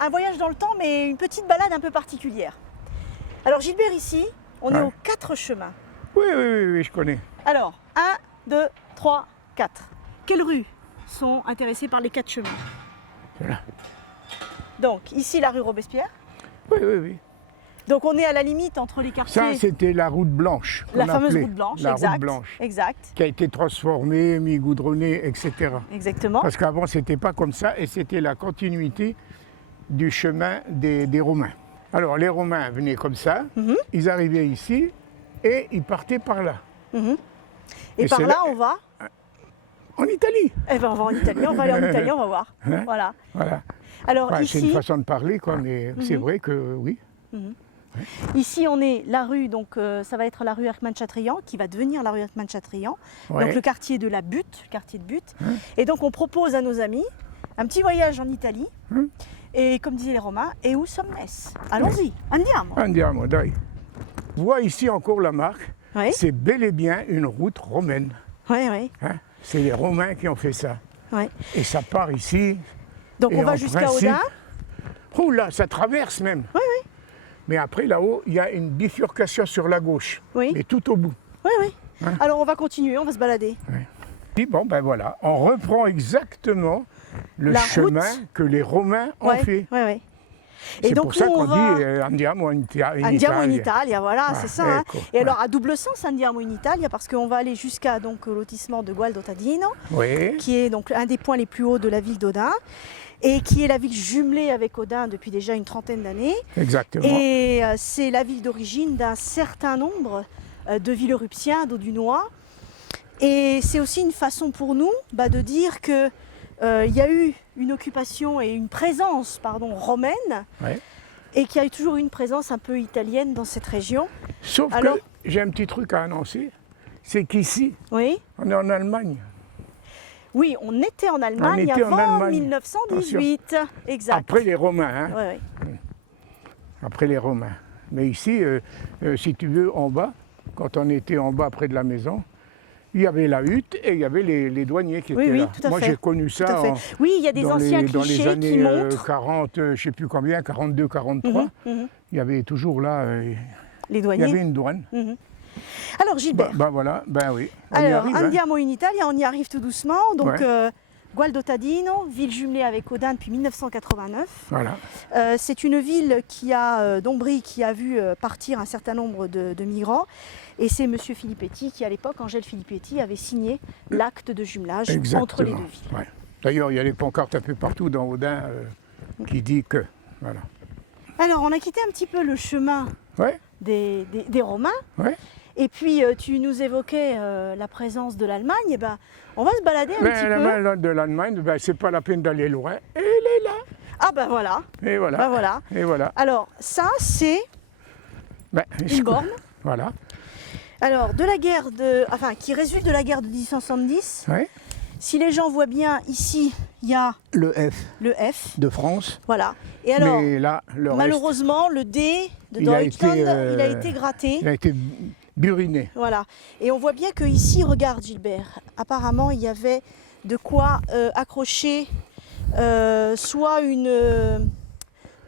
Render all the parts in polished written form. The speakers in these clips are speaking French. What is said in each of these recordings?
un voyage dans le temps, mais une petite balade un peu particulière. Alors Gilbert, ici, on est aux 4 chemins. Oui, je connais. Alors, 1, 2, 3, 4. Quelles rues sont intéressées par les 4 chemins? Voilà. Donc, ici, la rue Robespierre. Oui. Donc, on est à la limite entre les quartiers. Ça, c'était la route blanche. La fameuse route blanche, la exact. route blanche. Exact. Qui a été transformée, mis goudronnée, etc. Exactement. Parce qu'avant, c'était pas comme ça et c'était la continuité du chemin des Romains. Alors, les Romains venaient comme ça, ils arrivaient ici et ils partaient par là. Et par là, on va en Italie. Eh ben, on va en Italie, on va aller en Italie, on va voir. Hein? Voilà. Voilà. Alors Ouais, ici, c'est une façon de parler, quoi, mais c'est vrai que oui. ici, on est la rue, donc ça va être la rue Erckmann-Chatrian, qui va devenir la rue Erckmann-Chatrian. Ouais. Donc le quartier de la Butte, quartier de Butte. Et donc on propose à nos amis un petit voyage en Italie. Et comme disaient les Romains, et où sommes Allons-y, andiamo. Andiamo, dai. On voit ici encore la marque. Oui, C'est bel et bien une route romaine. oui. Hein. C'est les Romains qui ont fait ça. Oui. Et ça part ici. Donc et on va en jusqu'à principe- Audin. Oh là, ça traverse même. Oui. Mais après, là-haut, il y a une bifurcation sur la gauche. Oui. Mais tout au bout. Oui. Alors on va continuer, on va se balader. Et bon, ben voilà, on reprend exactement le La chemin route. que les Romains ont fait. Oui. C'est Et donc pour ça nous, qu'on on va... dit Andiamo in Andiamo in Italia. Italia, voilà, Ah, c'est ça. Hein. ecco. Et alors à double sens, Andiamo in Italia, parce qu'on va aller jusqu'à donc, le lotissement de Gualdo Tadino, Oui, qui est donc un des points les plus hauts de la ville d'Audin, et qui est la ville jumelée avec Audin depuis déjà une trentaine d'années. exactement. Et c'est la ville d'origine d'un certain nombre de Villeurupsiens, d'Audunois. Et c'est aussi une façon pour nous de dire que il y a eu une occupation et une présence romaine, Ouais. et qu'il y a eu toujours une présence un peu italienne dans cette région. Sauf Alors- que j'ai un petit truc à annoncer, c'est qu'ici, Oui, on est en Allemagne. oui, on était en Allemagne était en avant Allemagne. 1918. Exact. Après les Romains, hein. Oui. Après les Romains. Mais ici, si tu veux, en bas, quand on était en bas près de la maison, il y avait la hutte et il y avait les douaniers qui étaient Oui, là. tout à Moi, fait. j'ai connu Tout à ça fait. Oui, il y a des anciens dans les clichés années qui montrent 40, je ne sais plus combien, 42, 43. Il y avait toujours là, les il y douaniers. avait une douane. Alors Gilbert, Ben voilà, ben oui. On y alors arrive, hein. Andiamo in Italia, on y arrive tout doucement. Donc Ouais. Gualdo Tadino, ville jumelée avec Audin depuis 1989. Voilà. C'est une ville d'Ombrie qui a vu partir un certain nombre de migrants. Et c'est M. Filippetti qui, à l'époque, Angèle Filippetti, avait signé l'acte de jumelage Exactement. entre les deux villes. Ouais. D'ailleurs, il y a des pancartes un peu partout dans Audin qui dit que. Voilà. Alors, on a quitté un petit peu le chemin Ouais, des Romains. ouais. Et puis, tu nous évoquais la présence de l'Allemagne. Eh ben, on va se balader un Mais petit la peu. main là, de l'Allemagne, ben, c'est pas la peine d'aller loin. Elle est là. Ah ben voilà. Et voilà. Ben voilà. Et voilà. Alors, ça, c'est Ben, une borne. Voilà. Alors, qui résulte de la guerre de 1870. Ouais. Si les gens voient bien, ici, il y a Le F le F. de France. Voilà. Et alors, Mais là, le reste, malheureusement, le D de Il a Deutschland, été, il a été gratté. il a été buriné. Voilà. Et on voit bien que ici, regarde Gilbert, apparemment, il y avait de quoi accrocher soit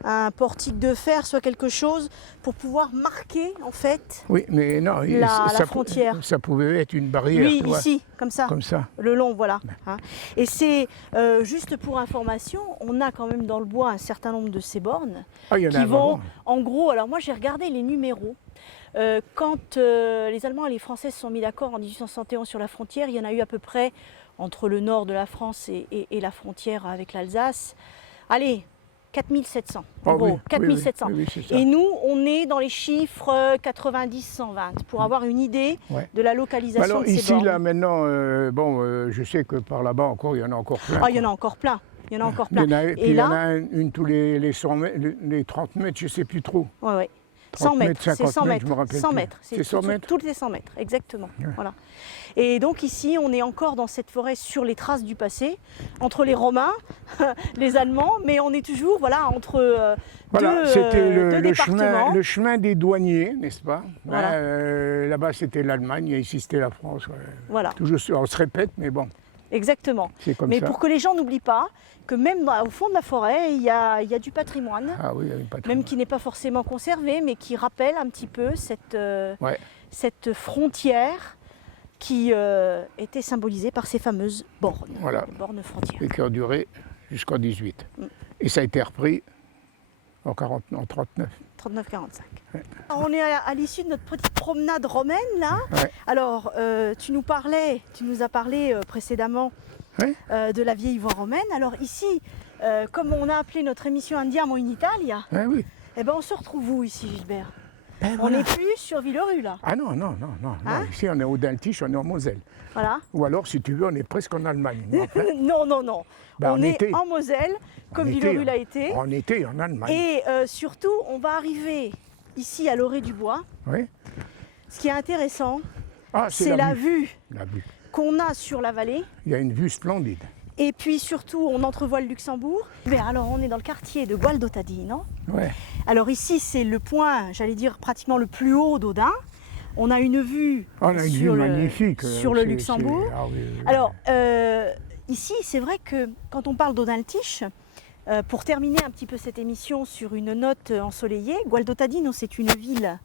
un portique de fer, soit quelque chose pour pouvoir marquer, en fait, Oui, mais non, La ça, frontière. ça pouvait être une barrière. lui, tu vois, ici, comme ça. Comme ça. Le long, voilà. Hein. Et c'est, juste pour information, on a quand même dans le bois un certain nombre de ces bornes Ah, il y en a qui vont, vraiment. en gros, alors moi j'ai regardé les numéros. Quand les Allemands et les Français se sont mis d'accord en 1871 sur la frontière, il y en a eu à peu près entre le nord de la France et la frontière avec l'Alsace. Allez, 4700, en Ah gros, oui, oui, 4700. oui, c'est ça. Et nous, on est dans les chiffres 90-120 pour avoir une idée Ouais. de la localisation Alors de ces ici, bornes. là, maintenant, je sais que par là-bas encore, il y en a encore plein. Ah, il y en a encore plein. Il y en a encore plein. Il y en a, Et puis il y en là, a une tous les 100 mètres, les 30 mètres, je ne sais plus trop. ouais, ouais. 30 100 mètres, c'est 50 100 mètres, mètres. je me rappelle 100 plus. mètres, C'est 100 mètres. toutes les 100 mètres, exactement. Voilà. Et donc ici, on est encore dans cette forêt sur les traces du passé, entre les Romains, les Allemands, mais on est toujours entre Voilà, deux, c'était deux départements. le chemin des douaniers, n'est-ce pas? Voilà. Là-bas, c'était l'Allemagne et ici, c'était la France. Ouais. Voilà. Toujours, on se répète, mais bon. Exactement. C'est comme Mais ça. pour que les gens n'oublient pas que même au fond de la forêt, il y a du patrimoine, Ah oui, il y a une patrimoine. même qui n'est pas forcément conservé, mais qui rappelle un petit peu Ouais. cette frontière qui était symbolisée par ces fameuses bornes, Voilà. les bornes frontières. Et qui a duré jusqu'en 18. Mm. Et ça a été repris en 39. 39-45. On est à l'issue de notre petite promenade romaine là. Ouais. Alors, tu nous as parlé précédemment Ouais. de la vieille voie romaine. Alors ici, comme on a appelé notre émission Andiamo in Italia, Ah oui. eh ben on se retrouve où ici, Gilbert? Ben On voilà. n'est plus sur Villeru là. Ah non. Hein? Ici, on est au Daltiche, on est en Moselle. Voilà. Ou alors, si tu veux, on est presque en Allemagne. Mais enfin, Non. Ben, on en est été. en Moselle, comme en Villeru été, l'a été. En été, en Allemagne. Et surtout, on va arriver ici à l'orée du bois. Oui. Ce qui est intéressant, Ah, c'est la vue La vue. qu'on a sur la vallée. Il y a une vue splendide. Et puis surtout, on entrevoit le Luxembourg. Mais alors, on est dans le quartier de Gualdottadino. Ouais. Alors ici, c'est le point, j'allais dire, pratiquement le plus haut d'Audun. On a une vue On a une vue sur magnifique. sur le Luxembourg. Ah oui. Alors, ici, c'est vrai que quand on parle d'Audun-le-Tiche, pour terminer un petit peu cette émission sur une note ensoleillée, Gualdottadino, c'est une ville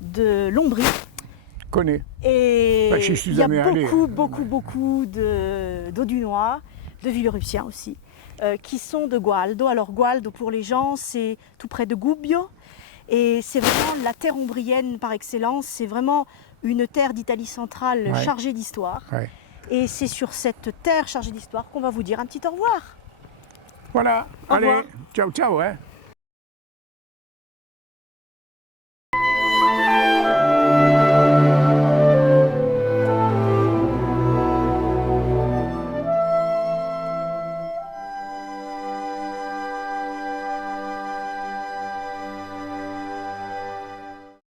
de l'Ombrie. Connais. Et Bah, j'y suis il y a jamais allé. beaucoup d'Audunois, de Villerupiens aussi, qui sont de Gualdo. Alors Gualdo, pour les gens, c'est tout près de Gubbio. Et c'est vraiment la terre ombrienne par excellence. C'est vraiment une terre d'Italie centrale Ouais. chargée d'histoire. Ouais. Et c'est sur cette terre chargée d'histoire qu'on va vous dire un petit au revoir. Voilà. Au Allez, revoir. ciao, ciao. Hein.